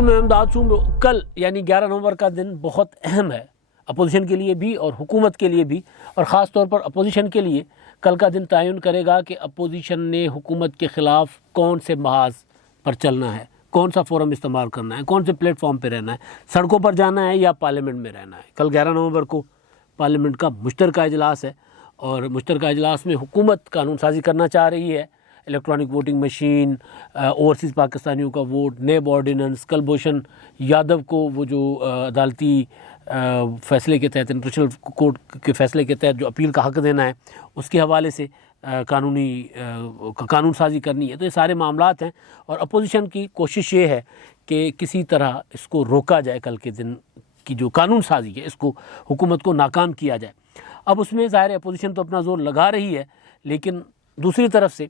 علیکم، میں امداد ہوں۔ کل یعنی 11 نومبر کا دن بہت اہم ہے اپوزیشن کے لیے بھی اور حکومت کے لیے بھی، اور خاص طور پر اپوزیشن کے لیے کل کا دن تعین کرے گا کہ اپوزیشن نے حکومت کے خلاف کون سے محاذ پر چلنا ہے، کون سا فورم استعمال کرنا ہے، کون سے پلیٹ فارم پہ رہنا ہے، سڑکوں پر جانا ہے یا پارلیمنٹ میں رہنا ہے۔ کل 11 نومبر کو پارلیمنٹ کا مشترکہ اجلاس ہے، اور مشترکہ اجلاس میں حکومت قانون سازی کرنا چاہ رہی ہے، الیکٹرانک ووٹنگ مشین، اوورسیز پاکستانیوں کا vote, NAB ordinance, Kulbhushan Yadav کو وہ جو عدالتی فیصلے کے تحت، انٹرنیشنل کورٹ کے فیصلے کے تحت جو اپیل کا حق دینا ہے، اس کے حوالے سے قانون سازی کرنی ہے۔ تو یہ سارے معاملات ہیں، اور اپوزیشن کی کوشش یہ ہے کہ کسی طرح اس کو روکا جائے، کل کے دن کی جو قانون سازی ہے اس کو حکومت کو ناکام کیا جائے۔ اب اس میں ظاہر اپوزیشن تو اپنا زور لگا رہی ہے، لیکن دوسری طرف سے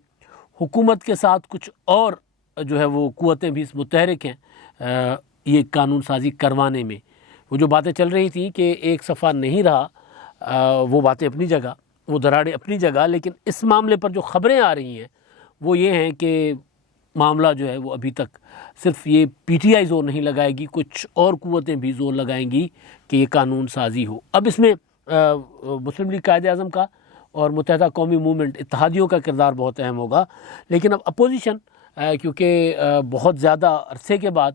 حکومت کے ساتھ کچھ اور جو ہے وہ قوتیں بھی متحرک ہیں یہ قانون سازی کروانے میں۔ وہ جو باتیں چل رہی تھیں کہ ایک صفحہ نہیں رہا، وہ باتیں اپنی جگہ، وہ دراڑیں اپنی جگہ، لیکن اس معاملے پر جو خبریں آ رہی ہیں وہ یہ ہیں کہ معاملہ جو ہے وہ ابھی تک صرف یہ پی ٹی آئی زور نہیں لگائے گی، کچھ اور قوتیں بھی زور لگائیں گی کہ یہ قانون سازی ہو۔ اب اس میں مسلم لیگ قائد اعظم کا اور متحدہ قومی موومنٹ اتحادیوں کا کردار بہت اہم ہوگا، لیکن اب اپوزیشن کیونکہ بہت زیادہ عرصے کے بعد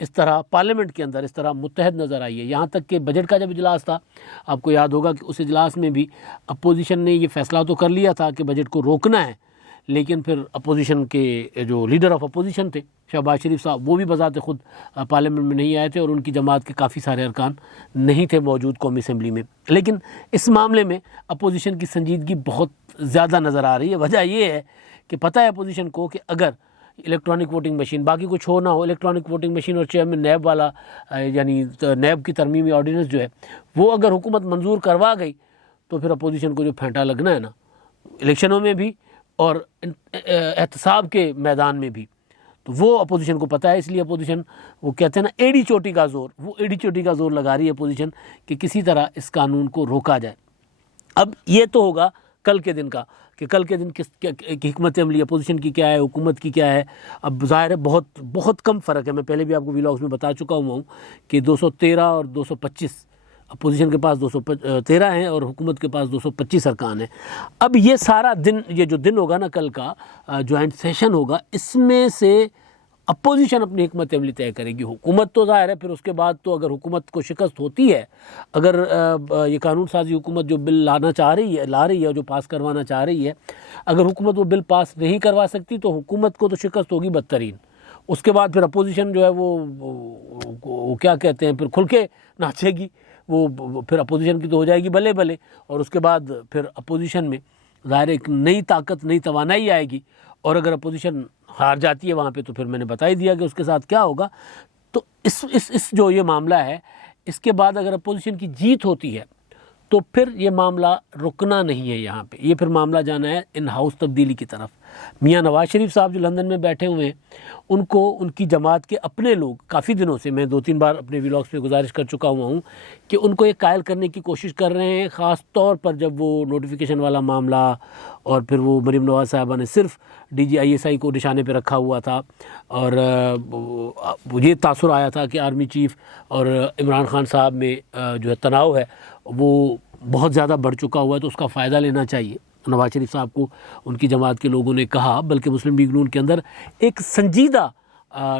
اس طرح پارلیمنٹ کے اندر اس طرح متحد نظر آئی ہے، یہاں تک کہ بجٹ کا جب اجلاس تھا، آپ کو یاد ہوگا کہ اس اجلاس میں بھی اپوزیشن نے یہ فیصلہ تو کر لیا تھا کہ بجٹ کو روکنا ہے، لیکن پھر اپوزیشن کے جو لیڈر آف اپوزیشن تھے شہباز شریف صاحب، وہ بھی بذات خود پارلیمنٹ میں نہیں آئے تھے، اور ان کی جماعت کے کافی سارے ارکان نہیں تھے موجود قومی اسمبلی میں۔ لیکن اس معاملے میں اپوزیشن کی سنجیدگی بہت زیادہ نظر آ رہی ہے۔ وجہ یہ ہے کہ پتہ ہے اپوزیشن کو کہ اگر الیکٹرانک ووٹنگ مشین، باقی کچھ ہو نہ ہو، الیکٹرانک ووٹنگ مشین اور چیئرمین نیب والا یعنی نیب کی ترمیمی آرڈیننس جو ہے وہ اگر حکومت منظور کروا گئی تو پھر اپوزیشن کو جو پھینٹا لگنا ہے نا الیکشنوں میں بھی اور احتساب کے میدان میں بھی، تو وہ اپوزیشن کو پتہ ہے۔ اس لیے اپوزیشن وہ کہتے ہیں نا ایڑی چوٹی کا زور، وہ ایڑی چوٹی کا زور لگا رہی ہے اپوزیشن کہ کسی طرح اس قانون کو روکا جائے۔ اب یہ تو ہوگا کل کے دن کا کہ کل کے دن کی حکمت عملی اپوزیشن کی کیا ہے، حکومت کی کیا ہے۔ اب ظاہر ہے بہت کم فرق ہے، میں پہلے بھی آپ کو ویلاگز میں بتا چکا ہوں کہ 213 اور 225 اپوزیشن کے پاس 213 ہیں اور حکومت کے پاس 225 ارکان ہیں۔ اب یہ سارا دن، یہ جو دن ہوگا نا کل کا جوائنٹ سیشن ہوگا، اس میں سے اپوزیشن اپنی حکمت عملی طے کرے گی۔ حکومت تو ظاہر ہے پھر اس کے بعد تو اگر حکومت کو شکست ہوتی ہے، اگر یہ قانون سازی حکومت جو بل لا رہی ہے، جو پاس کروانا چاہ رہی ہے، اگر حکومت وہ بل پاس نہیں کروا سکتی تو حکومت کو تو شکست ہوگی بدترین۔ اس کے بعد پھر اپوزیشن جو ہے وہ کیا کہتے ہیں، پھر کھل کے ناچے گی، وہ پھر اپوزیشن کی تو ہو جائے گی بلے بلے، اور اس کے بعد پھر اپوزیشن میں ظاہر ایک نئی طاقت، نئی توانائی آئے گی، اور اگر اپوزیشن ہار جاتی ہے وہاں پہ تو پھر میں نے بتا ہی دیا کہ اس کے ساتھ کیا ہوگا۔ تو اس جو یہ معاملہ ہے، اس کے بعد اگر اپوزیشن کی جیت ہوتی ہے تو پھر یہ معاملہ رکنا نہیں ہے، یہاں پہ یہ پھر معاملہ جانا ہے ان ہاؤس تبدیلی کی طرف۔ میاں نواز شریف صاحب جو لندن میں بیٹھے ہوئے ہیں، ان کو ان کی جماعت کے اپنے لوگ کافی دنوں سے، میں 2-3 بار اپنے ویلاگز میں گزارش کر چکا ہوا ہوں کہ ان کو یہ قائل کرنے کی کوشش کر رہے ہیں، خاص طور پر جب وہ نوٹیفیکیشن والا معاملہ، اور پھر وہ مریم نواز صاحبہ نے صرف D G I S I کو نشانے پہ رکھا ہوا تھا، اور یہ تاثر آیا تھا کہ آرمی چیف اور عمران خان صاحب میں جو ہے تناؤ ہے وہ بہت زیادہ بڑھ چکا ہوا ہے، تو اس کا فائدہ لینا چاہیے نواز شریف صاحب کو، ان کی جماعت کے لوگوں نے کہا۔ بلکہ مسلم لیگ نون کے اندر ایک سنجیدہ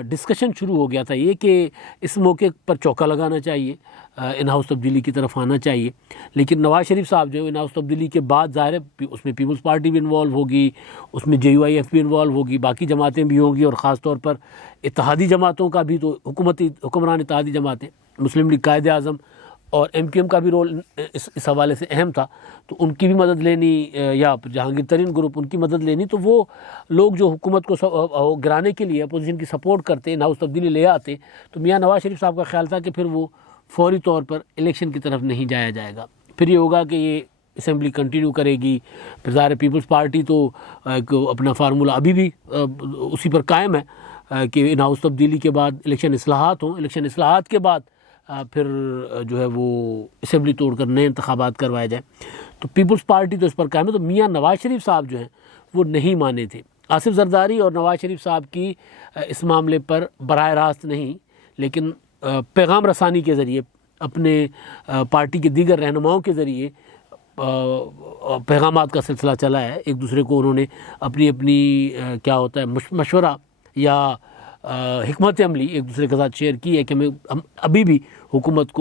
ڈسکشن شروع ہو گیا تھا یہ کہ اس موقع پر چوکا لگانا چاہیے، ان ہاؤس تبدیلی کی طرف آنا چاہیے۔ لیکن نواز شریف صاحب جو ان ہاؤس تبدیلی کے بعد ظاہر ہے اس میں پیپلز پارٹی بھی انوالو ہوگی، اس میں جے یو آئی ایف بھی انوالو ہوگی، باقی جماعتیں بھی ہوں گی، اور خاص طور پر اتحادی جماعتوں کا بھی، تو حکمران اتحادی جماعتیں، مسلم لیگ قائد اعظم اور ایم کیو ایم کا بھی رول اس حوالے سے اہم تھا، تو ان کی بھی مدد لینی، یا جہانگیر ترین گروپ، ان کی مدد لینی، تو وہ لوگ جو حکومت کو گرانے کے لیے اپوزیشن کی سپورٹ کرتے، ان ہاؤس تبدیلی لے آتے، تو میاں نواز شریف صاحب کا خیال تھا کہ پھر وہ فوری طور پر الیکشن کی طرف نہیں جایا جائے گا، پھر یہ ہوگا کہ یہ اسمبلی کنٹینیو کرے گی۔ پھر ظاہر پیپلز پارٹی تو اپنا فارمولہ ابھی بھی اسی پر قائم ہے کہ ان ہاؤس تبدیلی کے بعد الیکشن اصلاحات ہوں، الیکشن اصلاحات کے بعد پھر جو ہے وہ اسمبلی توڑ کر نئے انتخابات کروائے جائیں، تو پیپلز پارٹی تو اس پر قائم ہے۔ تو میاں نواز شریف صاحب جو ہیں وہ نہیں مانے تھے، آصف زرداری اور نواز شریف صاحب کی اس معاملے پر براہ راست نہیں، لیکن پیغام رسانی کے ذریعے اپنے پارٹی کے دیگر رہنماؤں کے ذریعے پیغامات کا سلسلہ چلا ہے. ایک دوسرے کو انہوں نے اپنی کیا ہوتا ہے مشورہ یا حکمت عملی ایک دوسرے کے ساتھ شیئر کی ہے کہ ہم ابھی بھی حکومت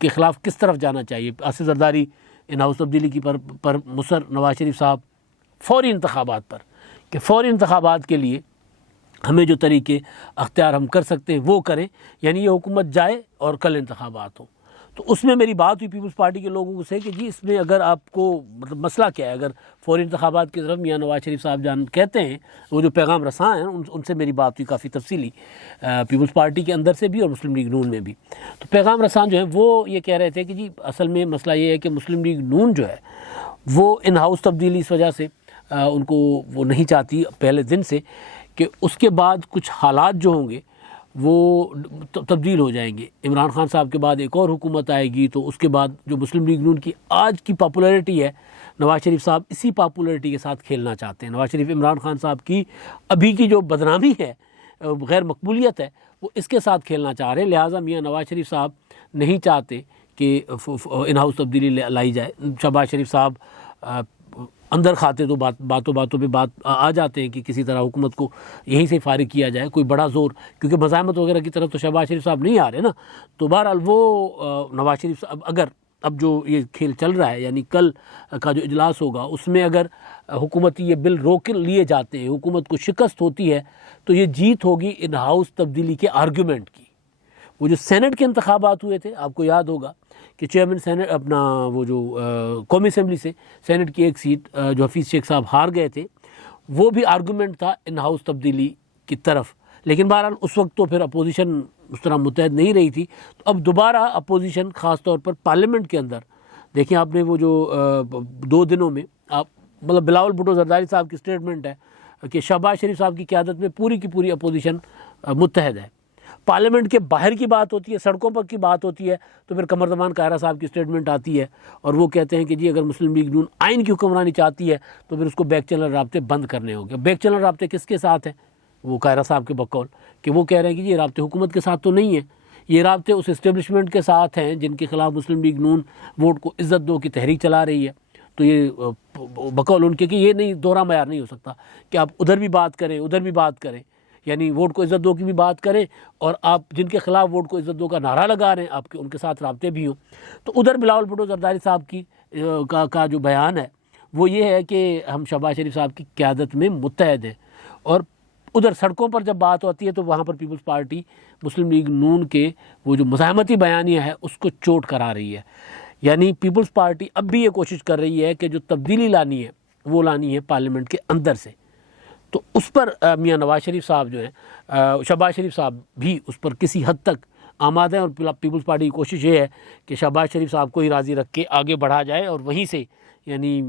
کے خلاف کس طرف جانا چاہیے. آصف زرداری ان ہاؤس تبدیلی کی پر مصر، نواز شریف صاحب فوری انتخابات پر، کہ فوری انتخابات کے لیے ہمیں جو طریقے اختیار ہم کر سکتے ہیں وہ کریں، یعنی یہ حکومت جائے اور کل انتخابات ہوں. تو اس میں میری بات ہوئی پیپلز پارٹی کے لوگوں سے کہ جی اس میں اگر آپ کو مطلب مسئلہ کیا ہے. اگر فوری انتخابات کی طرف میاں نواز شریف صاحب جان کہتے ہیں، وہ جو پیغام رساں ہیں ان سے میری بات ہوئی کافی تفصیلی، پیپلز پارٹی کے اندر سے بھی اور مسلم لیگ نون میں بھی. تو پیغام رساں جو ہیں وہ یہ کہہ رہے تھے کہ جی اصل میں مسئلہ یہ ہے کہ مسلم لیگ نون جو ہے وہ ان ہاؤس تبدیلی اس وجہ سے ان کو وہ نہیں چاہتی پہلے دن سے کہ اس کے بعد کچھ حالات جو ہوں گے وہ تبدیل ہو جائیں گے. عمران خان صاحب کے بعد ایک اور حکومت آئے گی، تو اس کے بعد جو مسلم لیگ نون کی آج کی پاپولیرٹی ہے، نواز شریف صاحب اسی پاپولیرٹی کے ساتھ کھیلنا چاہتے ہیں. نواز شریف عمران خان صاحب کی ابھی کی جو بدنامی ہے، غیر مقبولیت ہے، وہ اس کے ساتھ کھیلنا چاہ رہے ہیں. لہٰذا میاں نواز شریف صاحب نہیں چاہتے کہ ان ہاؤس تبدیلی لائی جائے. شہباز شریف صاحب اندر کھاتے تو باتوں پہ بات آ جاتے ہیں کہ کسی طرح حکومت کو یہیں سے فارغ کیا جائے، کوئی بڑا زور، کیونکہ مزاحمت وغیرہ کی طرف تو شہباز شریف صاحب نہیں آ رہے نا. تو بہرحال وہ نواز شریف صاحب اگر اب جو یہ کھیل چل رہا ہے، یعنی کل کا جو اجلاس ہوگا اس میں اگر حکومتی یہ بل روک لیے جاتے ہیں، حکومت کو شکست ہوتی ہے، تو یہ جیت ہوگی ان ہاؤس تبدیلی کے آرگیومنٹ کی. وہ جو سینٹ کے انتخابات ہوئے تھے، آپ کو یاد ہوگا کہ چیئرمین سینٹ اپنا وہ جو قومی اسمبلی سے سینٹ کی ایک سیٹ جو حفیظ شیخ صاحب ہار گئے تھے، وہ بھی آرگومنٹ تھا ان ہاؤس تبدیلی کی طرف. لیکن بہرحال اس وقت تو پھر اپوزیشن اس طرح متحد نہیں رہی تھی. تو اب دوبارہ اپوزیشن خاص طور پر پارلیمنٹ کے اندر دیکھیں آپ نے وہ جو 2 دنوں میں آپ مطلب بلاول بھٹو زرداری صاحب کی اسٹیٹمنٹ ہے کہ شہباز شریف صاحب کی قیادت میں پوری کی پوری اپوزیشن متحد ہے. پارلیمنٹ کے باہر کی بات ہوتی ہے، سڑکوں پر کی بات ہوتی ہے، تو پھر قمر زمان قاہرہ صاحب کی اسٹیٹمنٹ آتی ہے اور وہ کہتے ہیں کہ جی اگر مسلم لیگ نون آئین کی حکمرانی چاہتی ہے تو پھر اس کو بیک چینل رابطے بند کرنے ہوں گے. بیک چینل رابطے کس کے ساتھ ہیں؟ وہ قاہرہ صاحب کے بقول کہ وہ کہہ رہے ہیں کہ یہ رابطے حکومت کے ساتھ تو نہیں ہیں، یہ رابطے اس اسٹیبلشمنٹ کے ساتھ ہیں جن کے خلاف مسلم لیگ نون ووٹ کو عزت دو کی تحریک چلا رہی ہے. تو یہ بقول ان کے کہ یہ نہیں دوہرا معیار نہیں ہو سکتا کہ آپ ادھر بھی بات کریں ادھر بھی بات کریں، یعنی ووٹ کو عزت دو کی بھی بات کریں اور آپ جن کے خلاف ووٹ کو عزت دو کا نعرہ لگا رہے ہیں آپ کے ان کے ساتھ رابطے بھی ہوں. تو ادھر بلاول بھٹو زرداری صاحب کی کا جو بیان ہے وہ یہ ہے کہ ہم شہباز شریف صاحب کی قیادت میں متحد ہیں، اور ادھر سڑکوں پر جب بات ہوتی ہے تو وہاں پر پیپلز پارٹی مسلم لیگ نون کے وہ جو مزاحمتی بیانیہ ہے اس کو چوٹ کرا رہی ہے. یعنی پیپلز پارٹی اب بھی یہ کوشش کر رہی ہے کہ جو تبدیلی لانی ہے وہ لانی ہے پارلیمنٹ کے اندر سے. تو اس پر میاں نواز شریف صاحب جو ہیں، شہباز شریف صاحب بھی اس پر کسی حد تک آمادہ ہیں، اور پیپلز پارٹی کی کوشش یہ ہے کہ شہباز شریف صاحب کو ہی راضی رکھ کے آگے بڑھا جائے اور وہیں سے یعنی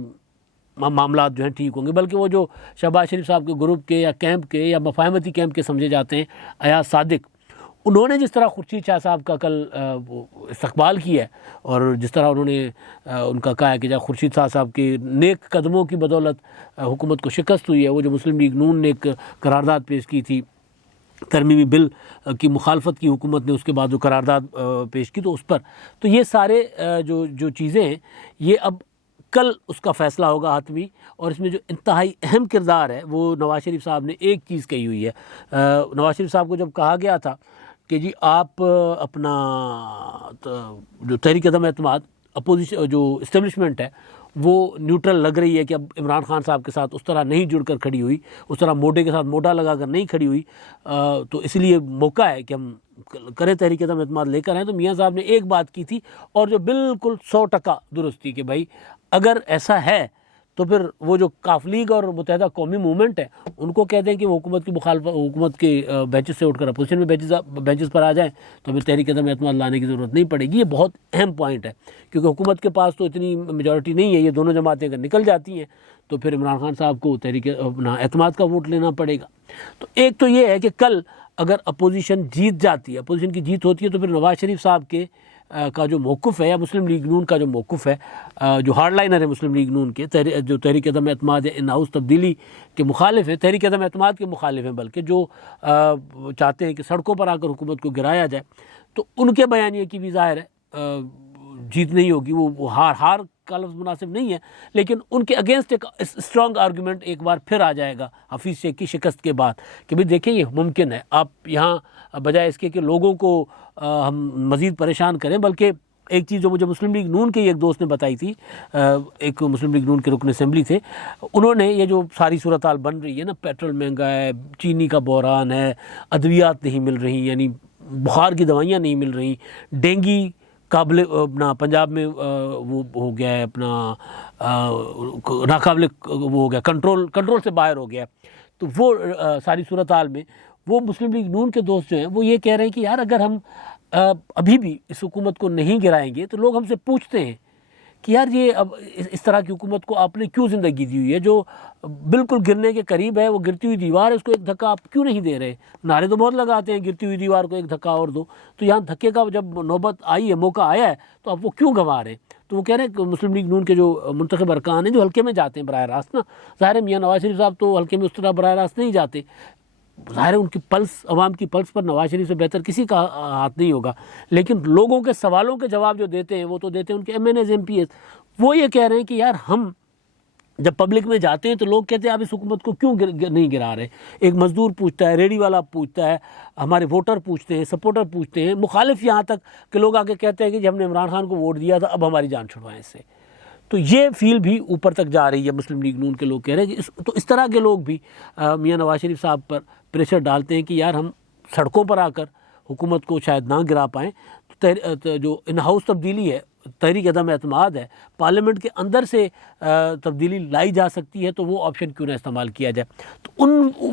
معاملات جو ہیں ٹھیک ہوں گے. بلکہ وہ جو شہباز شریف صاحب کے گروپ کے یا کیمپ کے یا مفاہمتی کیمپ کے سمجھے جاتے ہیں ایاز صادق، انہوں نے جس طرح خورشید شاہ صاحب کا کل استقبال کیا ہے اور جس طرح انہوں نے ان کا کہا ہے کہ جب خورشید شاہ صاحب کے نیک قدموں کی بدولت حکومت کو شکست ہوئی ہے، وہ جو مسلم لیگ نون نے ایک قرارداد پیش کی تھی ترمیمی بل کی مخالفت کی حکومت نے، اس کے بعد جو قرارداد پیش کی تو اس پر تو یہ سارے جو چیزیں ہیں یہ اب کل اس کا فیصلہ ہوگا حتمی. اور اس میں جو انتہائی اہم کردار ہے وہ نواز شریف صاحب نے ایک چیز کہی ہوئی ہے. نواز شریف صاحب کو جب کہا گیا تھا کہ جی آپ اپنا جو تحریک عدم اعتماد اپوزیشن جو اسٹیبلشمنٹ ہے وہ نیوٹرل لگ رہی ہے کہ اب عمران خان صاحب کے ساتھ اس طرح نہیں جڑ کر کھڑی ہوئی، اس طرح موٹے کے ساتھ موٹا لگا کر نہیں کھڑی ہوئی، تو اس لیے موقع ہے کہ ہم کریں تحریک عدم اعتماد لے کر آئیں. تو میاں صاحب نے ایک بات کی تھی اور جو بالکل 100% درست تھی کہ بھائی اگر ایسا ہے تو پھر وہ جو کاف لیگ اور متحدہ قومی موومنٹ ہے ان کو کہہ دیں کہ وہ حکومت کی حکومت کے بینچز سے اٹھ کر اپوزیشن میں بینچز پر آ جائیں تو پھر تحریک عدم اعتماد لانے کی ضرورت نہیں پڑے گی. یہ بہت اہم پوائنٹ ہے کیونکہ حکومت کے پاس تو اتنی میجورٹی نہیں ہے، یہ دونوں جماعتیں اگر نکل جاتی ہیں تو پھر عمران خان صاحب کو تحریک اپنا اعتماد کا ووٹ لینا پڑے گا. تو ایک تو یہ ہے کہ کل اگر اپوزیشن جیت جاتی ہے، اپوزیشن کی جیت ہوتی ہے تو پھر نواز شریف صاحب کے کا جو موقف ہے یا مسلم لیگ نون کا جو موقف ہے، جو ہارڈ لائنر ہے مسلم لیگ نون کے، جو تحریک عدم اعتماد یا ان ہاؤس تبدیلی کے مخالف ہیں، تحریک عدم اعتماد کے مخالف ہیں، بلکہ جو چاہتے ہیں کہ سڑکوں پر آ کر حکومت کو گرایا جائے، تو ان کے بیانیے کی بھی ظاہر ہے جیت نہیں ہوگی، وہ ہار کا لفظ مناسب نہیں ہے، لیکن ان کے اگینسٹ ایک اسٹرانگ آرگومنٹ ایک بار پھر آ جائے گا حفیظ شیخ کی شکست کے بعد کہ بھئی دیکھیں یہ ممکن ہے، آپ یہاں بجائے اس کے کہ لوگوں کو ہم مزید پریشان کریں، بلکہ ایک چیز جو مجھے مسلم لیگ نون کے ایک دوست نے بتائی تھی، ایک مسلم لیگ نون کے رکن اسمبلی تھے، انہوں نے یہ جو ساری صورتحال بن رہی ہے نا، پیٹرول مہنگا ہے، چینی کا بحران ہے، ادویات نہیں مل رہی، یعنی بخار کی دوائیاں نہیں مل رہی، ڈینگی قابل اپنا پنجاب میں وہ ہو گیا ہے، اپنا ناقابل وہ ہو گیا، کنٹرول سے باہر ہو گیا، تو وہ ساری صورتحال میں وہ مسلم لیگ نون کے دوست جو ہیں وہ یہ کہہ رہے ہیں کہ یار اگر ہم ابھی بھی اس حکومت کو نہیں گرائیں گے تو لوگ ہم سے پوچھتے ہیں کہ یار یہ اب اس طرح کی حکومت کو آپ نے کیوں زندگی دی ہوئی ہے، جو بالکل گرنے کے قریب ہے، وہ گرتی ہوئی دیوار ہے، اس کو ایک دھکا آپ کیوں نہیں دے رہے؟ نعرے تو بہت لگاتے ہیں گرتی ہوئی دیوار کو ایک دھکا اور دو، تو یہاں دھکے کا جب نوبت آئی ہے، موقع آیا ہے، تو آپ وہ کیوں گنوا رہے ہیں؟ تو وہ کہہ رہے ہیں کہ مسلم لیگ نون کے جو منتخب ارکان ہیں جو حلقے میں جاتے ہیں براہ راست نا، ظاہر ہے میاں نواز شریف صاحب تو حلقے میں اس طرح براہ راست نہیں جاتے، ظاہر ہے ان کی پلس، عوام کی پلس پر نواز شریف سے بہتر کسی کا ہاتھ نہیں ہوگا، لیکن لوگوں کے سوالوں کے جواب جو دیتے ہیں وہ تو دیتے ہیں ان کے M N As, M P S, وہ یہ کہہ رہے ہیں کہ یار ہم جب پبلک میں جاتے ہیں تو لوگ کہتے ہیں آپ اس حکومت کو کیوں نہیں گرا رہے؟ ایک مزدور پوچھتا ہے، ریڑھی والا پوچھتا ہے، ہمارے ووٹر پوچھتے ہیں، سپورٹر پوچھتے ہیں، مخالف یہاں تک کہ لوگ آ کے کہتے ہیں کہ ہم نے عمران خان کو ووٹ دیا تھا، اب ہماری جان چھڑوائیں اس سے۔ تو یہ فیل بھی اوپر تک جا رہی ہے، مسلم لیگ نون کے لوگ کہہ رہے ہیں کہ تو اس طرح کے لوگ بھی میاں نواز شریف صاحب پر پریشر ڈالتے ہیں کہ یار ہم سڑکوں پر آ کر حکومت کو شاید نہ گرا پائیں، تو جو ان ہاؤس تبدیلی ہے، تحریک عدم اعتماد ہے، پارلیمنٹ کے اندر سے تبدیلی لائی جا سکتی ہے، تو وہ آپشن کیوں نہ استعمال کیا جائے؟ تو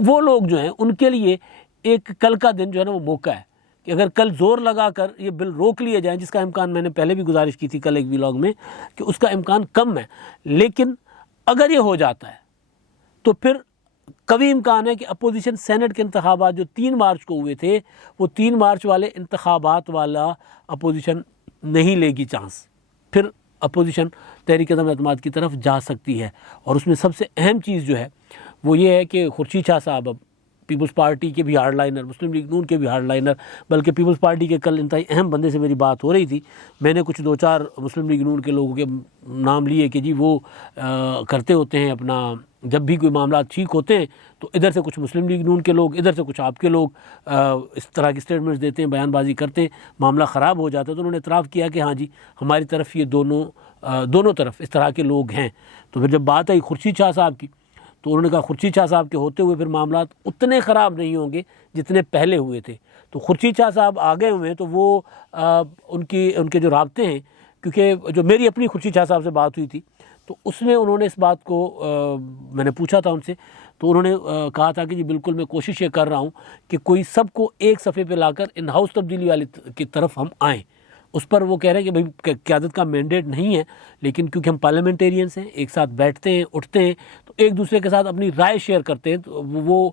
وہ لوگ جو ہیں ان کے لیے ایک کل کا دن جو ہے نا وہ موقع ہے کہ اگر کل زور لگا کر یہ بل روک لیے جائیں، جس کا امکان میں نے پہلے بھی گزارش کی تھی کل ایک ویلاگ میں کہ اس کا امکان کم ہے، لیکن اگر یہ ہو جاتا ہے تو پھر قوی امکان ہے کہ اپوزیشن سینٹ کے انتخابات جو 3 مارچ کو ہوئے تھے، وہ 3 مارچ والے انتخابات والا اپوزیشن نہیں لے گی چانس، پھر اپوزیشن تحریک عدم اعتماد کی طرف جا سکتی ہے۔ اور اس میں سب سے اہم چیز جو ہے وہ یہ ہے کہ خورشید شاہ صاحب اب پیپلز پارٹی کے بھی ہارڈ لائنر، مسلم لیگ نون کے بھی ہارڈ لائنر، بلکہ پیپلز پارٹی کے کل انتہائی اہم بندے سے میری بات ہو رہی تھی، میں نے کچھ 2-4 مسلم لیگ نون کے لوگوں کے نام لیے کہ جی وہ کرتے ہوتے ہیں اپنا، جب بھی کوئی معاملات ٹھیک ہوتے ہیں تو ادھر سے کچھ مسلم لیگ نون کے لوگ، ادھر سے کچھ آپ کے لوگ اس طرح کی سٹیٹمنٹس دیتے ہیں، بیان بازی کرتے ہیں، معاملہ خراب ہو جاتا ہے، تو انہوں نے اعتراف کیا کہ ہاں جی ہماری طرف یہ دونوں طرف اس طرح کے لوگ ہیں۔ تو پھر جب بات آئی خورشید شاہ صاحب کی تو انہوں نے کہا خورشید شاہ صاحب کے ہوتے ہوئے پھر معاملات اتنے خراب نہیں ہوں گے جتنے پہلے ہوئے تھے، تو خورشید شاہ صاحب آگے ہوئے ہیں، تو وہ ان کے جو رابطے ہیں، کیونکہ جو میری اپنی خورشید شاہ صاحب سے بات ہوئی تھی تو اس میں انہوں نے اس بات کو میں نے پوچھا تھا ان سے، تو انہوں نے کہا تھا کہ جی بالکل میں کوشش یہ کر رہا ہوں کہ کوئی سب کو ایک صفحے پہ لا کر ان ہاؤس تبدیلی والی کی طرف ہم آئیں۔ اس پر وہ کہہ رہے ہیں کہ بھئی قیادت کا مینڈیٹ نہیں ہے، لیکن کیونکہ ہم پارلیمنٹیرینس ہیں، ایک ساتھ بیٹھتے ہیں، اٹھتے ہیں، تو ایک دوسرے کے ساتھ اپنی رائے شیئر کرتے ہیں، تو وہ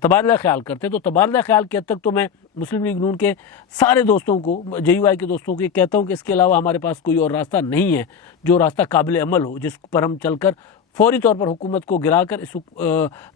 تبادلہ خیال کرتے ہیں، تو تبادلہ خیال کی حد تک تو میں مسلم لیگ نون کے سارے دوستوں کو، جے یو آئی کے دوستوں کو یہ کہتا ہوں کہ اس کے علاوہ ہمارے پاس کوئی اور راستہ نہیں ہے جو راستہ قابل عمل ہو، جس پر ہم چل کر فوری طور پر حکومت کو گرا کر اس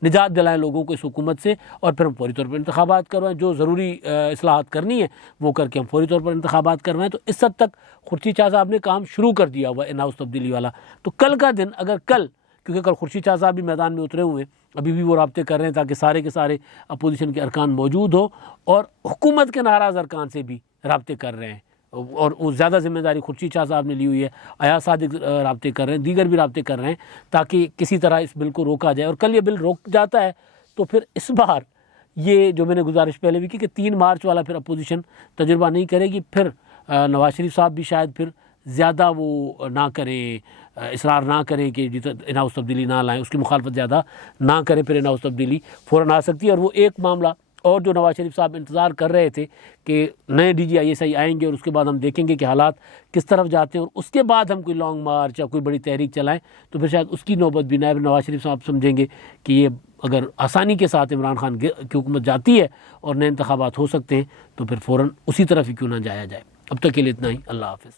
نجات دلائیں لوگوں کو اس حکومت سے، اور پھر ہم فوری طور پر انتخابات کروائیں، جو ضروری اصلاحات کرنی ہے وہ کر کے ہم فوری طور پر انتخابات کروائیں۔ تو اس حد تک خورشید شاہ صاحب نے کام شروع کر دیا ہوا ان ہاؤس تبدیلی والا۔ تو کل کا دن اگر کیونکہ کل خورشید شاہ صاحب بھی میدان میں اترے ہوئے ہیں، ابھی بھی وہ رابطے کر رہے ہیں تاکہ سارے کے سارے اپوزیشن کے ارکان موجود ہوں، اور حکومت کے ناراض ارکان سے بھی رابطے کر رہے ہیں، اور وہ زیادہ ذمہ داری خورشید شاہ صاحب نے لی ہوئی ہے، ایاز صادق رابطے کر رہے ہیں، دیگر بھی رابطے کر رہے ہیں تاکہ کسی طرح اس بل کو روکا جائے۔ اور کل یہ بل روک جاتا ہے تو پھر اس بار یہ جو میں نے گزارش پہلے بھی کی کہ 3 مارچ والا پھر اپوزیشن تجربہ نہیں کرے گی، پھر نواز شریف صاحب بھی شاید پھر زیادہ وہ نہ کریں، اصرار نہ کریں کہ ان ہاؤس تبدیلی نہ لائیں، اس کی مخالفت زیادہ نہ کریں، پھر ان ہاؤس تبدیلی فوراً آ سکتی ہے۔ اور وہ ایک معاملہ اور جو نواز شریف صاحب انتظار کر رہے تھے کہ نئے D G I S I آئیں گے اور اس کے بعد ہم دیکھیں گے کہ حالات کس طرف جاتے ہیں، اور اس کے بعد ہم کوئی لانگ مارچ یا کوئی بڑی تحریک چلائیں، تو پھر شاید اس کی نوبت بھی نائب نواز شریف صاحب سمجھیں گے کہ یہ اگر آسانی کے ساتھ عمران خان کی حکومت جاتی ہے اور نئے انتخابات ہو سکتے ہیں تو پھر فوراً اسی طرف ہی کیوں نہ جایا جائے۔ اب تک کے لیے اتنا ہی. اللہ حافظ.